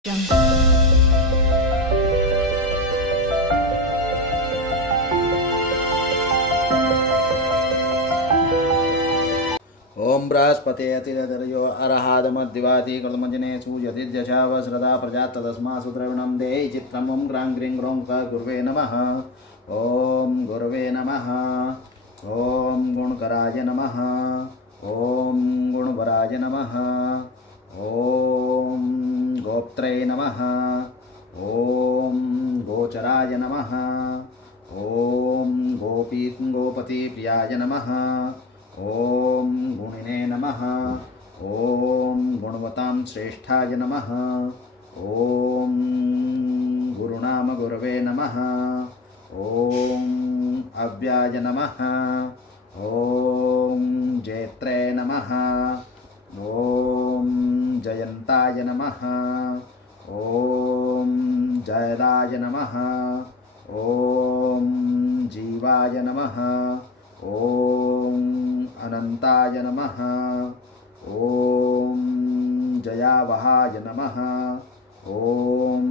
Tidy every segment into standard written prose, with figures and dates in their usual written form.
ओम बृहस्पते अतिरदर्यो अरहादमद्दिवाति कृतमजने सूर्यतिर्यशाव श्रद्धा प्रजात तस्मासु द्रविणं देहि चित्रम् ओं ग्रां ग्रीं ग्रौं गुरुवे नमः। ओम गुरुवे नमः। ओम गुणकराय नमः। ओम गुणवराय नमः। ओम गोप्त्रे नमः। ओम गोचराय नमः। ओम गोपति प्रियाय नमः। ओम गुणिने नमः। ओम गुणवतां श्रेष्ठाय नमः। ओम गुरुनाम गुरवे नमः। ओम अव्याय नमः। ओम जैत्रे नमः। ओम जयन्ताय नमः। ओम जयदाय नमः। ओम जीवाय नमः। ओम अनंताय नमः। ओम जयावहाय नमः। ओम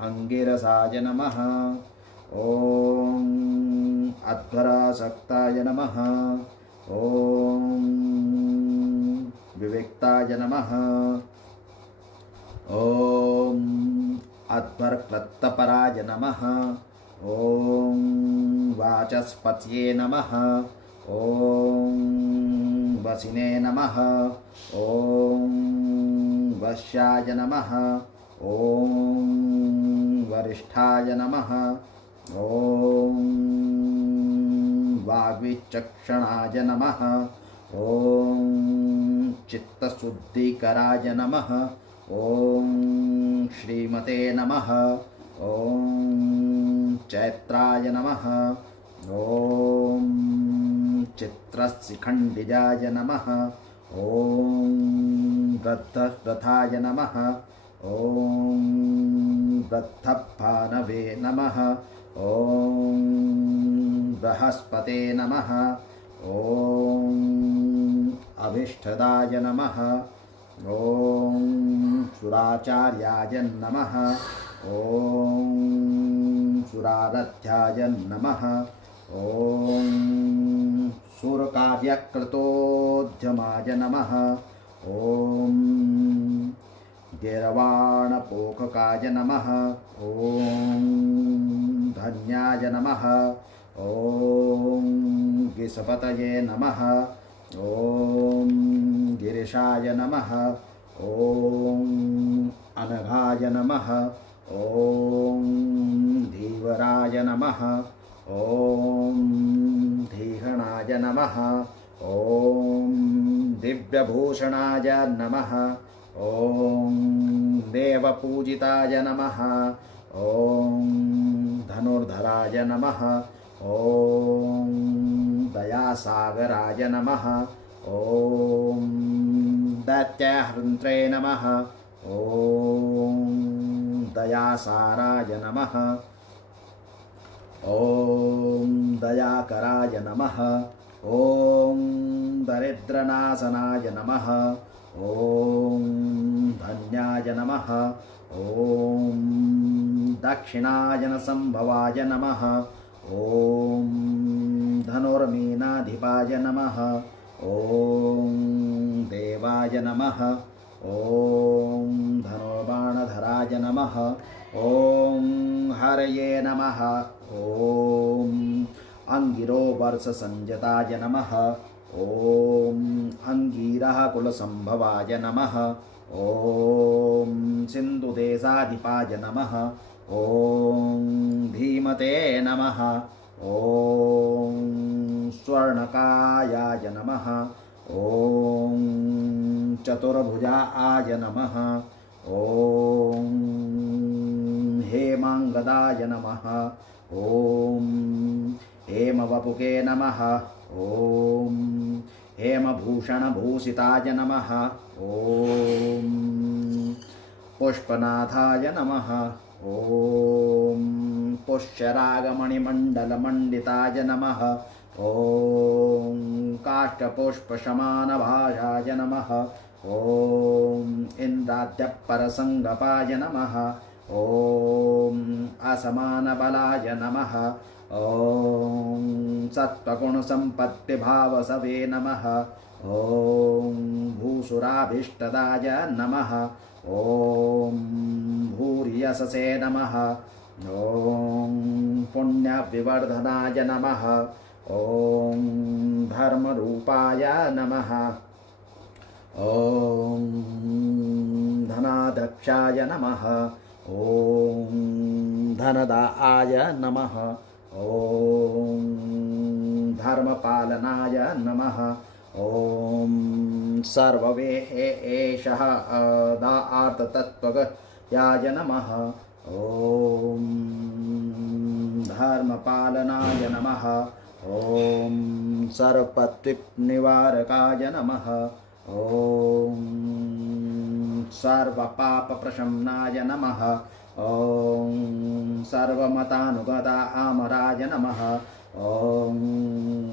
अंगिरसाय नमः। ओम अध्वरासक्ताय नमः। ओम विविक्ताय नमः। ओम अध्वर्क्लत्तपराय नमः। ओम वाचस्पत्ये नमः। ओम वसिने नमः। ओम वश्याय नमः। ओम वरिष्ठाय नमः। ओम वाग्विचक्षणाय नमः। ओम चित्तशुद्धिकराय नमः। ओम श्रीमते नमः। ओम चैत्राय नमः। ओम चित्रशिखण्डिजाय नमः। ओम वृद्धरथाय नमः। ओम वृद्धभानवे नमः। ओम बृहस्पते नमः। ओम अभिष्टदाय नमः। ओम सुराचार्याय नमः। ओम सुरारथ्याय नमः। ओम सुरकार्यकृतोद्यमाय नमः। ओम गिर्वाणपोखकाय नमः। ओम धन्याय नमः। ओम गिसपतये नमः। ओम गिरिशाय नमः। ओम अनघाय नमः। ओम धीवराय नमः। ओम धीहणाय नमः। ओम दिव्यभूषणाय नमः। ओम देवपूजिताय नमः। ओम धनुर्धराय नमः। ओम दयासागराय नमः। ओम दैत्यहन्त्रे नमः। ओम दयासाराय नमः। ओम दयाकराय नमः। ओम दरिद्रनाशनाय नमः। ओम धन्याय नमः। ओम दक्षिणायनसंभवाय नमः। ओम धनुर्मीनाधिपाय नमः। ओम देवाय नमः। ओम धनुर्बाणधराय नमः। ओम हरये नमः। ओम अंगिरो वर्षसंजताय नमः। ओम अंगीरः कुलसंभवाय नमः। ओम सिन्धुदेशाधिपाय नमः। ओम धीमते नमः। ओम स्वर्णकायाय नमः। ओम चतुर्भुजाय नमः। ओम हेमांगदाय नमः। ओम हेमवपुके नमः। ओम हेमभूषणभूषिताय नमः। ओम पुष्पनाथाय नमः। ओम पुष्यरागमणिमण्डलमण्डिताय नमः। ओम काष्ठपुष्पशमानभाषाय नमः। ॐ इन्द्राद्यपरसङ्गपाय नमः ॐ असमानबलाय नमः ॐ सत्त्वगुणसम्पत्तिभावसवे नमः ॐ भूसुराभीष्टदाय नमः ॐ भूर्यशसे नमः ॐ पुण्यविवर्धनाय नमः ॐ धर्मरूपाय नमः ॐ धनाध्यक्षाय नमः ॐ धनदाय नमः ॐ धर्मपालनाय नमः ॐ सर्ववेहेशः दार्थतत्त्वज्ञाय नमः ॐ धर्मपालनाय नमः ॐ सर्वपत्विनिवारकाय नमः ॐ सर्वपापप्रशमनाय नमः ॐ सर्वमतानुगतामराय नमः ॐ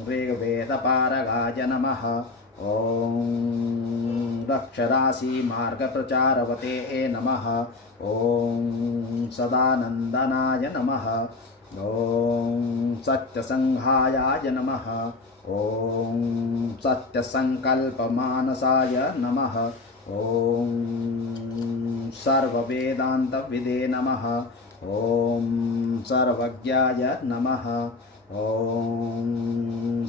ऋग्वेदपारगाय नमः ॐ रक्षराशिमार्गप्रचारवते नमः ॐ सदानन्दनाय नमः ॐ सत्यसंघायाय नमः ॐ सत्यसंकल्पमानसाय नमः ॐ सर्ववेदान्तविदे नमः ॐ सर्वज्ञाय नमः ॐ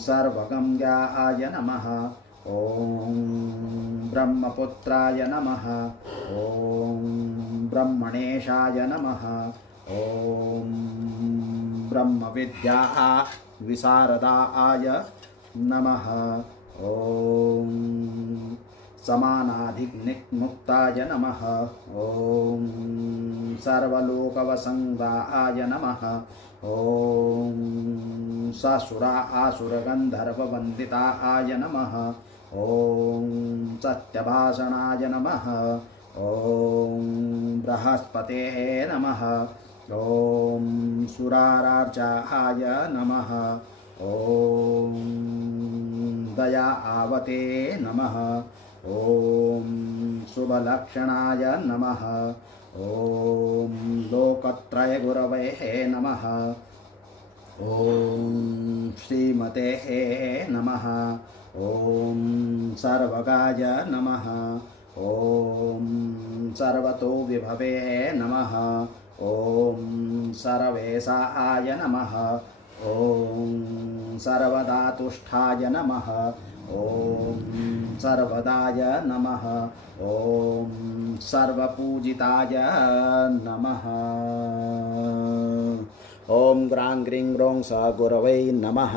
सर्वगम्याय नमः ॐ ब्रह्मपुत्राय नमः ॐ ब्रह्मणेशाय नमः ॐ ब्रह्मविद्या विशारदाय नमः ॐ समानाधिमुक्ताय नमः ॐ सर्वलोकवसंगाय नमः ॐ ससुरासुरगन्धर्ववन्दिताय नमः ॐ सत्यभाषणाय नमः ॐ बृहस्पतेः नमः ॐ सुरारार्चाय नमः ॐ दया आवते नमः ॐ शुभलक्षणाय नमः ॐ लोकत्रयगुरवे नमः ॐ श्रीमते नमः ॐ सर्वगाय नमः ॐ सर्वतो विभवे नमः ॐ सर्वेशाय नमः ॐ सर्वधातुष्ठाय नमः ॐ सर्वदाय नमः ॐ सर्वपूजिताय नमः ॐ ग्रां ग्रीं ग्रौं स गुरवै नमः।